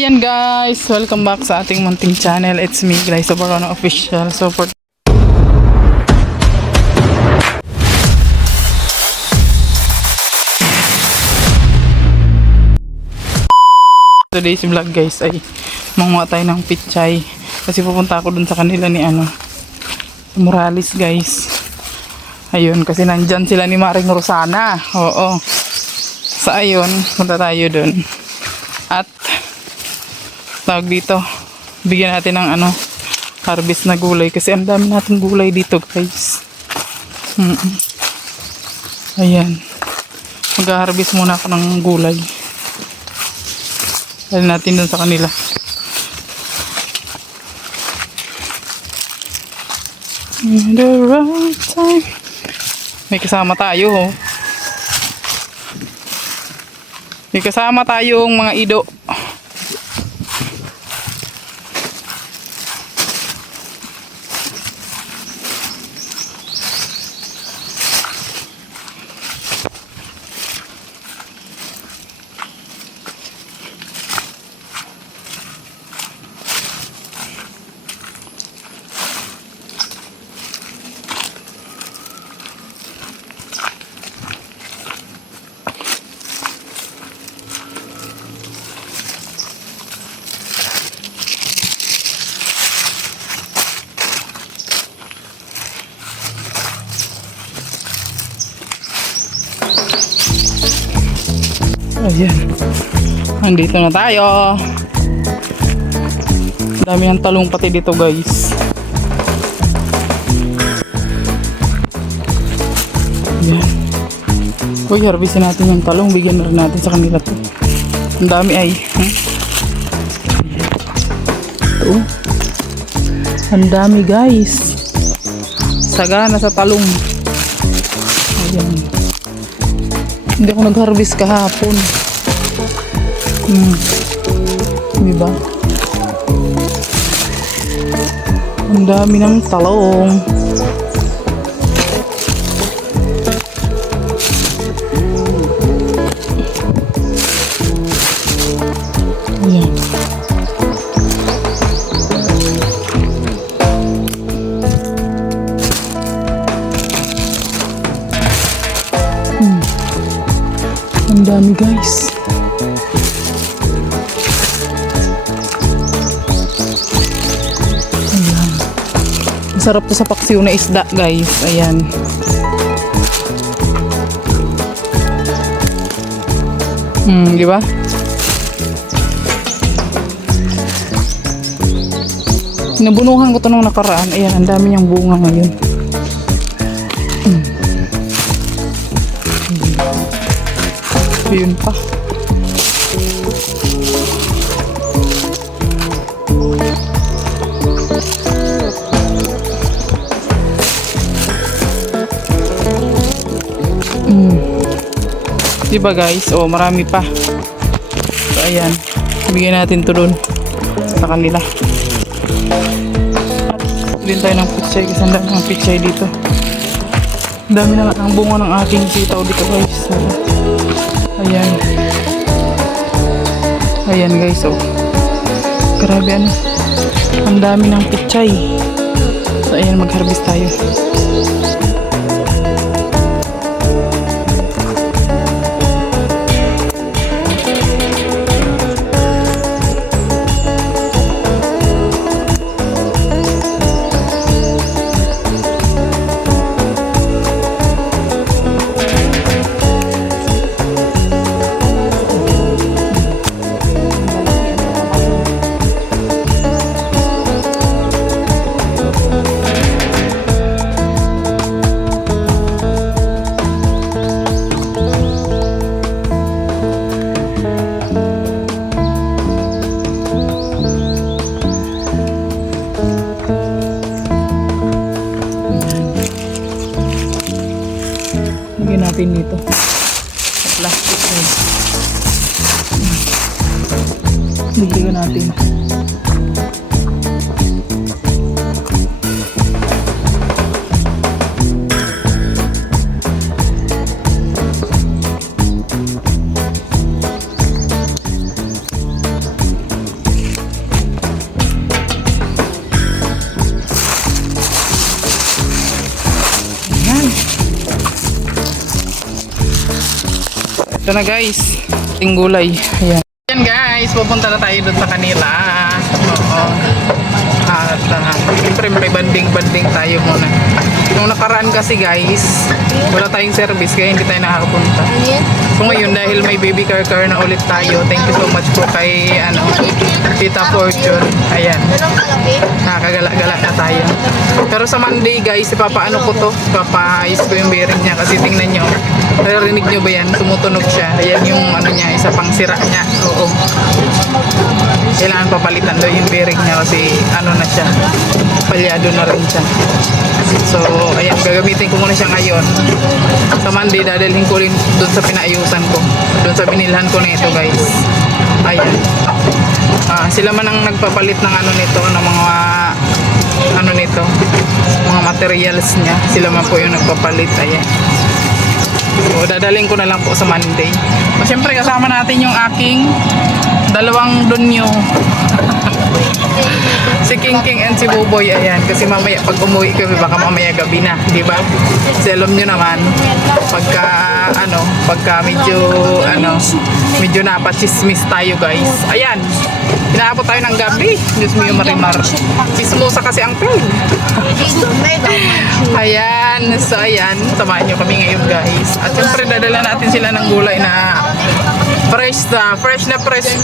Yan guys, welcome back sa ating munting channel. It's me, Glyza Barona Official. So for today's vlog guys ay manguha tayo ng pichay. Kasi pupunta ako dun sa kanila ni Morales guys. Ayun, kasi nandyan sila ni Maring Rosana. Oo. Sa ayun, punta tayo dun. At tawag dito, bigyan natin ng harvest na gulay kasi ang dami natin gulay dito guys. Ayan, mag-harvest muna ako ng gulay. Dali natin dun sa kanila. In the right time. May kasama tayo oh. May kasama tayong mga ido. Ayan, andito na tayo. Dami ng talong pati dito guys. Ayan. Uy, harvestin natin yung talong. Bigyan na rin natin sa kanila to. Ang dami ay ito. Ang dami guys. Sagana sa talong. Ayan. Hindi ako nag-harvest kahapon. Diba? Ang dami ng talong. Ayan. Ang dami guys. Ayan. Masarap to sa paksiw na isda guys. Ayan. Di ba? Nabunuhan ko to nung nakaraan. Ayan, ang dami niyang bunga ngayon. Yun pa. Diba guys? Oh, marami pa. So ayan, bigyan natin to dun sa kanila. Din tayo ng pichay kasi ang dami ng pichay dito. Ang dami na ang bunga ng aking sitaw dito guys. So, ayan. Ayan guys, oh. Grabe ang dami ng pichay. So ayan, mag-harvest tayo. Lagyan natin dito sa plastic guys. Lagyan natin. Ito na guys, ating gulay. Ayan. Ayan guys, pupunta na tayo doon sa kanila. Oo. At siyempre may banding-banding tayo muna. Nung nakaraan kasi guys, wala tayong service kaya hindi tayo nakakapunta. So ngayon dahil may baby car na ulit tayo, thank you so much po kay Tita Fortune. Ayan. Nakakagala-gala na tayo. Pero sa Monday guys, ipapaano ko to. Ipapaayos ko yung bearing niya kasi tingnan nyo. Narinig nyo ba yan? Tumutunog siya. Ayan yung niya, isa pang sira niya. Oo. Kailangan papalitan daw yung bearing niya kasi na siya. Palyado na rin siya. So, ayan, gagamitin ko muna siya ngayon. Sa Monday, dadalhin ko rin doon sa pinaayusan ko. Doon sa binilhan ko nito guys. Ayan. Sila man ang nagpapalit ng nito, ng mga nito, mga materials niya. Sila man po yung nagpapalit. Ayan. So, dadalhin ko na lang po sa Monday. So, syempre kasama natin yung aking dalawang donyo. Si King and si Buboy, ayan. Kasi mamaya pag umuwi kami, baka mamaya gabi na, di ba? Kasi alam nyo naman, pagka medyo napachismis tayo guys. Ayan, inaabot tayo ng gabi. Diyos mo yung marimar. Chismosa kasi ang peg. Ayan, so ayan, samahan nyo kami ngayon guys. At syempre dadala natin sila ng gulay na fresh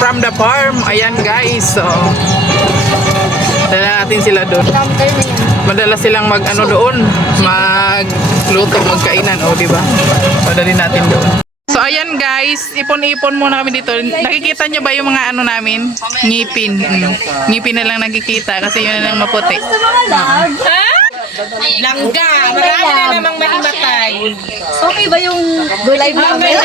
from the farm. Ayan guys, so dala natin sila doon. Madala silang doon, magluto, magkainan, di ba? Madali natin doon. So ayan guys, ipon-ipon muna kami dito. Nakikita nyo ba yung mga namin? Ngipin. Ngipin na lang nakikita kasi yun na lang maputi. Langga! Marami na namang mahimatay. Okay ba yung live namin?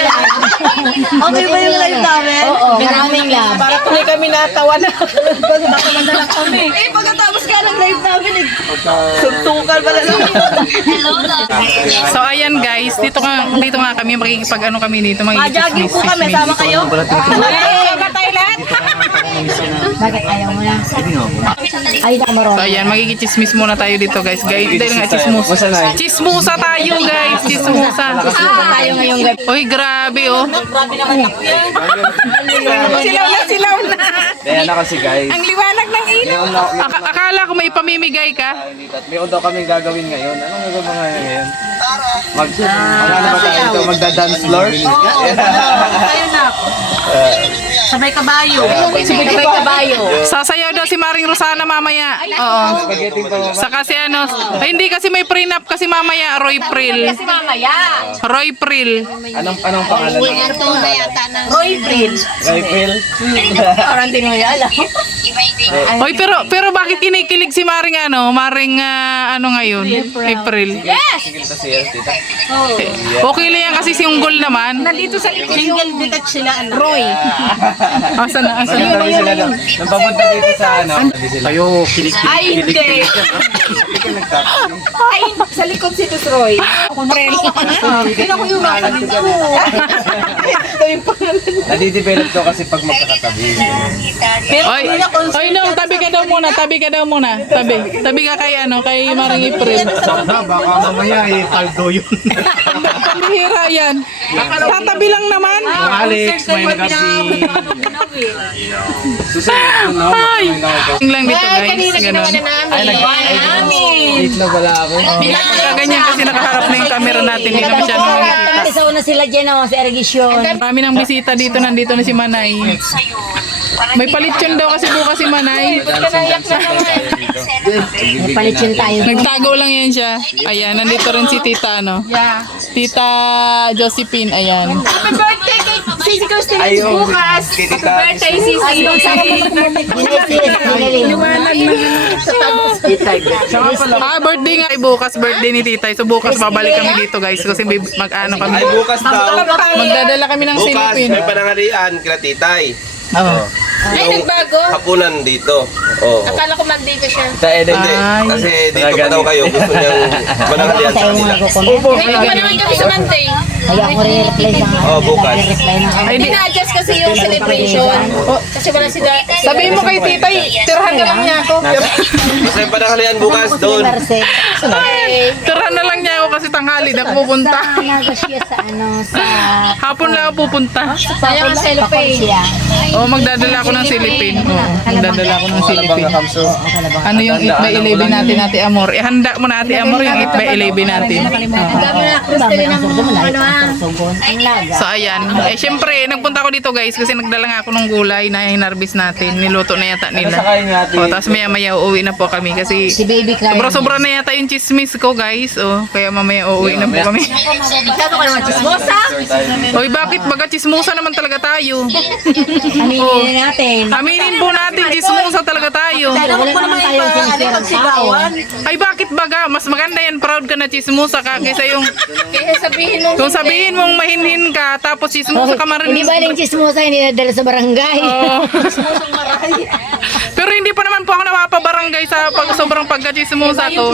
Okay ba yung live namin? Oo, maraming lang. Para tuloy kami natawa na. Baka madalang kami. Pagkatapos ka ng live namin, suntukan pala lang. So ayan guys, dito nga kami makikipag kami dito. Jogging po kami, sama kayo? Sama tayo lahat. Bakit ayaw mo na? Ay, So ayan, magkikichismis muna tayo dito guys. Dahil nga chismusa tayo guys, chismusa. tayo ngayong gabi. Uy, grabe oh. Silaw na. Kaya na kasi guys. Ang liwanag ng ilaw. Akala ko may pamimigay ka. Meron daw kami gagawin ngayon. Anong gagawin mo ngayon? Ano ba tayo ito? Magda-dance floor? Tayo na. Sabay kabayo. Sabay kabayo. Sasayaw daw si Maring Rosana mamaya. Oo. Saka si ay hindi kasi may prenup kasi mamaya, Roy Pril. Kasi mamaya. Roy Pril. Anong pangalan? Roy Prince. Rifle? Parang di mo alam. Hoy, pero bakit kinikilig si Maring Maring ngayon? April. Yes! Okay lang yan kasi single naman. Nandito sa likod yung detach sila. Roy. Asan na? Nang sila doon. Nang papunta dito sa Tayo, Ay, hindi. Ay, sa likod si Tus Roy. Hindi na ko yung makamit ko. nadidevelop to kasi pag magkakatabi. Oy, no, tabi ka daw muna. Tabi ka kay kay Maring April. Baka mamaya paldo yun. Pambihira yan. Tatabi lang naman. Alex, may gabi. Ay! Tingnan lang dito guys. Kanina ginawa na namin. Wait na wala ako. Ganyan kasi nakaharap na yung camera natin. Hindi na masyadong nakikita. Isa una sila dyan sa Ergisyon. Marami ng bisita dito. Nandito na si Manay. May palitsyon daw kasi bukas si Manay. May palitsyon tayo. Nagtago lang yan siya. Ayan, nandito rin si Tita, Tita Josephine, ayan. Happy birthday kay Sisi Costin bukas. Happy birthday, Sisi. Birthday nga bukas, birthday ni Tita. So bukas babalik kami dito guys kasi mag-ano kami. Ay, bukas daw. Magdadala kami ng Bukas, silipin. may panangalian kila Titay. Oo. Ay, nagbago. Hapunan dito. Oo. Akala ko mandito siya. Sa edit. Hindi. Ay. Kasi dito pa daw kayo. Gusto niyang mananghalian sa kanila. Ngayon pa naman kami sa Monday. Kaya ako re-reply ng Oh, bukas. reply ng Ay, Hindi na-adjust kasi yung celebration. Kasi wala sila. Sabihin mo kay titay, tirahan ka lang niya ako. Gusto yung pananghalian bukas doon. Marcel. Tirahan na lang niya ako kasi tanghali na ako pupunta. Sa siya sa ano sa Hapon lang ako pupunta. Sayang ang cellophane. siya. Oh, magdadala ako ng silipin. Oh, magdadala ako ng silipin. Kamso. Ano yung 8 by 11 natin, Ate Amor? Ihanda mo na, Ate Amor, yung 8 by 11 natin. Ang dami na Christine ng ano Ang laga. So, ayan. Eh, syempre, nagpunta ako dito, guys, kasi nagdala nga ako ng gulay na hinarbis natin. Niluto na yata nila. Sakayin natin. O, tapos maya-maya uuwi na po kami kasi Si baby cry. sobra-sobra na yata yung chismis ko, guys. O, kaya mamaya uuwi na po kami. Masyado ka naman chismosa. Oy, bakit baga chismusa naman talaga tayo? Aminin natin. Aminin po natin, chismusa talaga tayo. Wala naman tayo pagsigawan. Ay, bakit baga? Mas maganda yan, proud ka na chismusa ka kaysa yung... Kaya sabihin mo. Kung sabihin mong mahinhin ka, tapos chismusa ka Hindi marinig. ba yung chismosa hindi nadala sa barangay? Oo. Pero hindi pa naman po ako napapabarangay sa sobrang pagka-chismusa ko.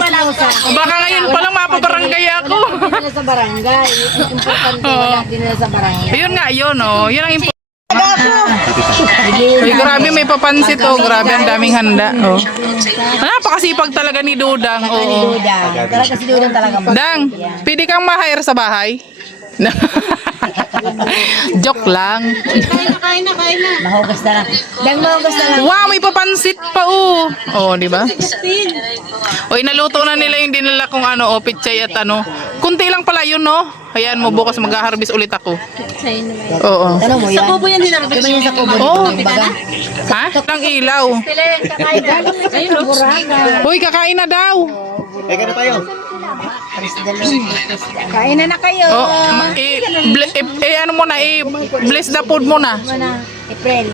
Baka ngayon pa lang mapabarangay ako. Dinala sa barangay. Importante wala dinala sa barangay. Ayun nga, yun oh. Yun ang importante. Ay, grabe, may papansit oh. Grabe, ang daming handa oh. Napakasipag talaga ni Dudang oh. Dudang. Talaga si Dudang talaga. Dang, pwede kang ma-hire sa bahay? Joke lang. Kain na. Mahugas na lang. Dang mahugas na lang. Wow, may papansit pa oh. Oh, di ba? Oy, naluto na nila yung dinala kong ano, oh, pichay at ano. Kunti lang pala yun, no? Hayaan mo, bukas mag-harvest ulit ako. Oo. Tanong mo yan. Sa kubo yan din ang diba yan sa kubo? Oh. Baga. Ha? Nang ilaw. Kakain na. Ayun, buraga. Uy, kakain na daw. Teka na tayo. Kain na kayo. Oh, ano mo na, bless the food mo na. April.